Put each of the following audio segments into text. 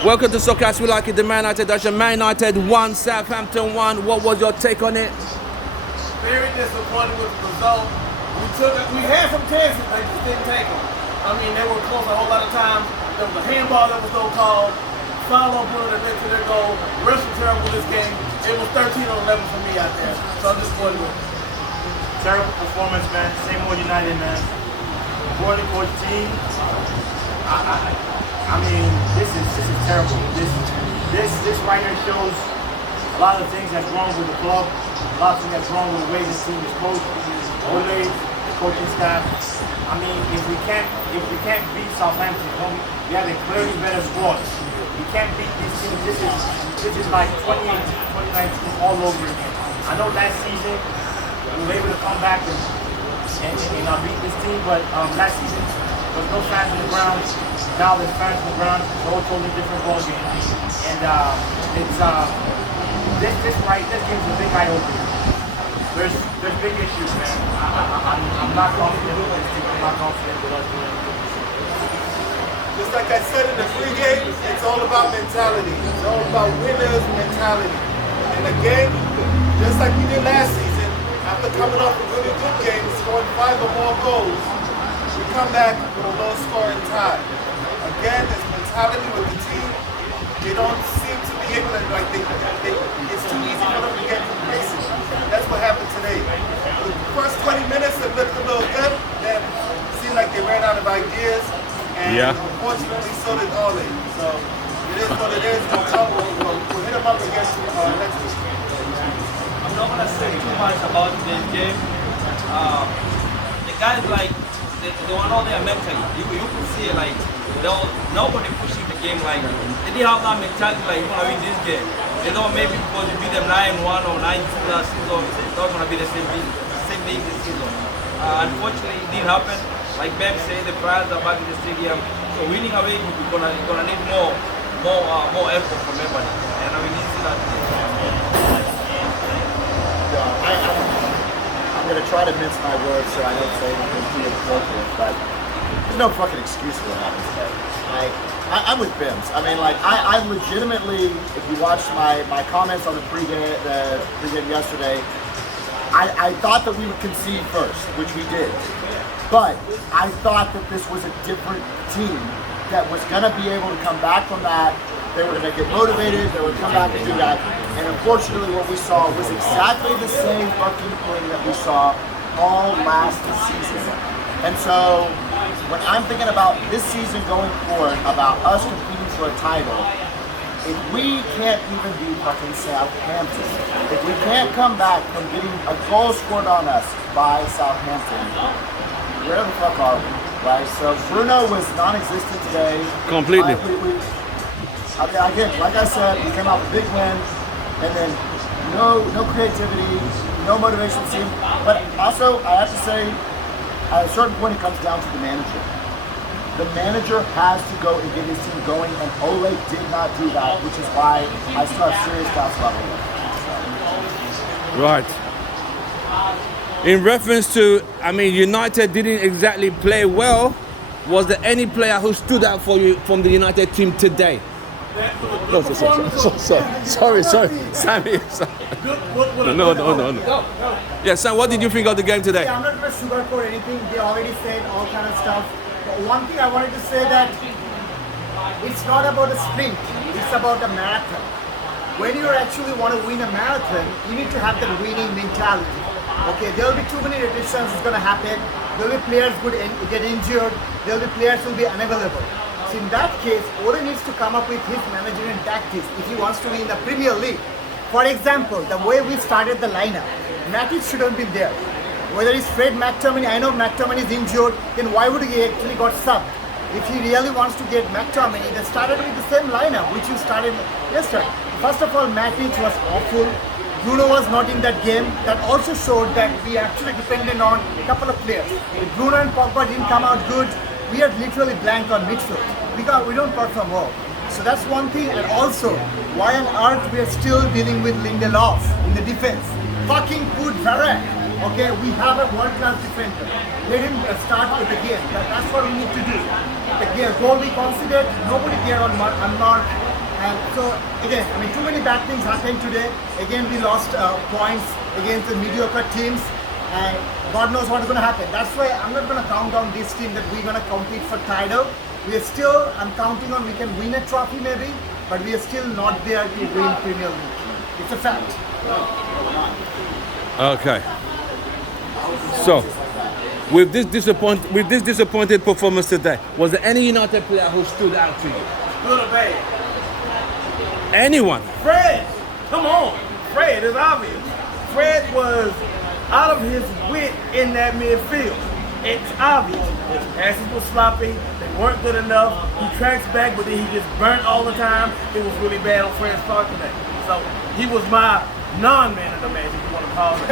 Welcome to Soccer As We Like It, the MANUTD edition. MANUTD 1, Southampton 1. What was your take on it? Very disappointed with the result. We had some chances, they just didn't take them. I mean, they were close a whole lot of times. There was a handball that was no call. Foul on Bruno that led to their goal. Rush was terrible this game. It was 13 on 11 for me out there. So I'm disappointed with it. Terrible performance, man. Same old United, man. Poorly coached team. I mean, this is terrible. This right here shows a lot of things that's wrong with the club. A lot of things that's wrong with the way this team is coached. Ole, the coaching staff. I mean, if we can't beat Southampton, we have a clearly better squad. We can't beat these teams. This is like 2018, 2019 all over again. I know last season we were able to come back and beat this team, but last season there was no fans on the ground. Now there's fans on the ground. It's a totally different ball game. And this game's a big eye opener. There's big issues, man. I'm not confident with this team. I'm not confident with us doing it. Just like I said in the pregame, it's all about mentality. It's all about winners' mentality. And again, just like we did last season, after coming off a really good game, scoring 5 or more goals, we come back with a low scoring tie. Again, there's mentality with the team. They don't seem to be able to, it's too easy for them to get complacent. That's what happened today. The first 20 minutes, it looked a little good, then it seemed like they ran out of ideas. And unfortunately, so did Ole. So it is what it is. We'll hit them up again next week. I'm not gonna say too much about this game. The guys they were not there mentally. You could see nobody pushing the game like they didn't have that mentality like you wanna win this game. They thought maybe because you beat them 9-1 or 9-2 last season, it's not gonna be the same thing this season. Unfortunately, it didn't happen. Like Ben said, the players are back in the stadium. So winning away, we're gonna need more effort from everybody. And we need to see that. I'm gonna try to mince my words so I don't say anything too inappropriate, but there's no fucking excuse for what happened today. I'm with Bims. I mean, I legitimately, if you watched my comments on the pregame yesterday, I thought that we would concede first, which we did. But I thought that this was a different team that was going to be able to come back from that. They were going to get motivated. They would come back and do that. And unfortunately, what we saw was exactly the same fucking thing that we saw all last season. And so when I'm thinking about this season going forward, about us competing for a title, if we can't even beat fucking Southampton, if we can't come back from getting a goal scored on us by Southampton, where the fuck are we, right? So Bruno was non-existent today. Completely. Again, like I said, we came out with a big win, and then no creativity, no motivation team. But also, I have to say, at a certain point, it comes down to the manager. The manager has to go and get his team going, and Ole did not do that, which is why I still have serious doubts about Ole. Right. In reference to, United didn't exactly play well. Was there any player who stood out for you from the United team today? Sorry, Sammy. No. Yeah, Sam, what did you think of the game today? I'm not going to sugarcoat anything. They already said all kind of stuff. But one thing I wanted to say that it's not about a sprint. It's about a marathon. When you actually want to win a marathon, you need to have that winning mentality. Okay, there will be too many rotations. It's going to happen. There will be players who get injured. There will be players who will be unavailable. So in that case, Ole needs to come up with his managerial tactics if he wants to win the Premier League. For example, the way we started the lineup, Matic should have been there. Whether it's Fred McTominay, I know McTominay is injured, then why would he actually got subbed? If he really wants to get McTominay, then started with the same lineup which you started yesterday. First of all, Matic was awful. Bruno was not in that game. That also showed that we actually depended on a couple of players. If Bruno and Pogba didn't come out good, we are literally blank on midfield. We don't perform well. So that's one thing. And also, why on earth we are still dealing with Lindelof in the defense? Fucking put Varane. Okay, we have a world-class defender. Let him start with the game. That's what we need to do. The goal we considered, nobody there on unmarked. And so again, I mean, too many bad things happened today. Again, we lost points against the mediocre teams, and God knows what's going to happen. That's why I'm not going to count down this team that we're going to compete for title. We are still, I'm counting on we can win a trophy maybe, but we are still not there to win Premier League. It's a fact. Okay. So, with this disappointed performance today, was there any United player who stood out to you? Good or bad? Anyone? Fred, come on. Fred is obvious. Fred was out of his wit in that midfield. It's obvious. His passes were sloppy. They weren't good enough. He tracks back, but then he just burnt all the time. It was really bad on Fred's part today. So he was my non-man of the match, if you want to call it.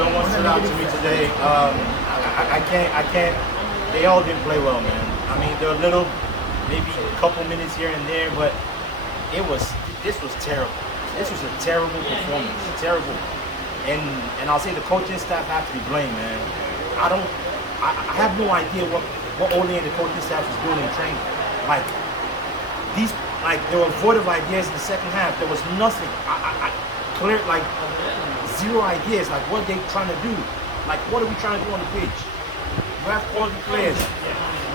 No one stood out to me today. I can't. They all didn't play well, man. I mean, they're a little, maybe a couple minutes here and there, but this was terrible. This was a terrible performance, terrible. And I'll say the coaching staff have to be blamed, man. I have no idea what Ole and the coaching staff is doing in training. There were void of ideas in the second half. There was nothing. Clear, zero ideas. Like, what are they trying to do? Like, what are we trying to do on the pitch? You have quality players.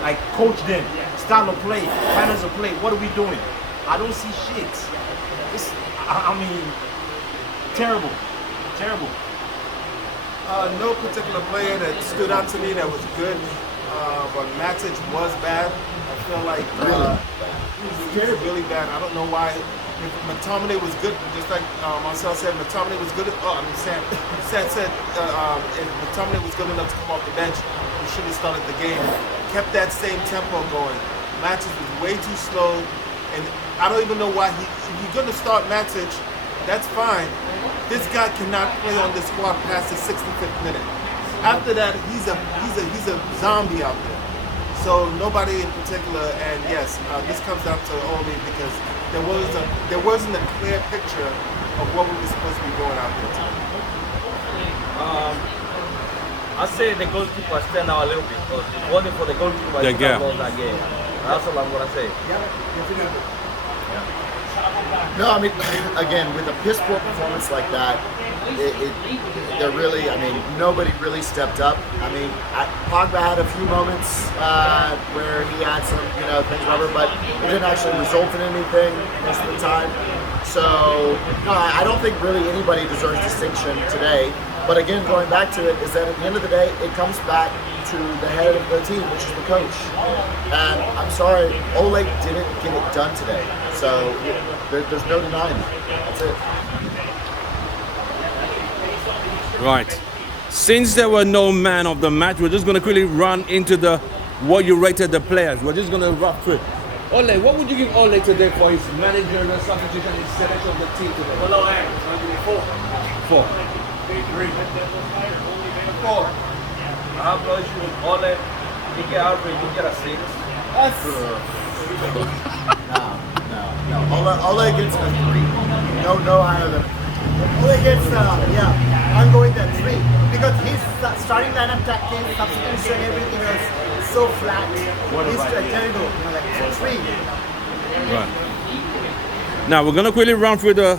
Like, coach them. Style of play, patterns of play. What are we doing? I don't see shit. I mean, terrible. Terrible. No particular player that stood out to me that was good, but Matic was bad. I feel like he was really bad. I don't know why. If McTominay was good, just like Marcel said, McTominay was good. Sam said if McTominay was good enough to come off the bench, he should have started the game. Kept that same tempo going. Matic was way too slow, and I don't even know why if you're going to start Matic, that's fine. This guy cannot play on this squad past the 65th minute. After that, he's a zombie out there. So nobody in particular, and yes, this comes down to Ole because there wasn't a clear picture of what we were supposed to be doing out there today. I say the goalkeeper stand out a little bit because if it wasn't for the goalkeeper, De Gea. lost that game. That's all I'm gonna say. No, I mean, again, with a piss poor performance like that, they're really, I mean, nobody really stepped up. I mean, Pogba had a few moments where he had some, things, whatever, but it didn't actually result in anything most of the time. So, no, I don't think really anybody deserves distinction today. But again, going back to it, is that at the end of the day, it comes back to the head of the team, which is the coach. And I'm sorry, Ole didn't get it done today. So there's no denying it. That's it. Right. Since there were no man of the match, we're just going to quickly run into what you rated the players. We're just going to rough through it. Ole, what would you give Ole today for his managerial substitution and selection of the team today? Below average. I'll give you 4. 4. 4. I have no issue with Ole. He get average, you get a 6. No. Ole gets a 3. No higher than. Ole gets, I'm going there 3 because his starting lineup tactics, substitution, everything else is so flat. He's terrible. 3. Right. Now we're gonna quickly run through the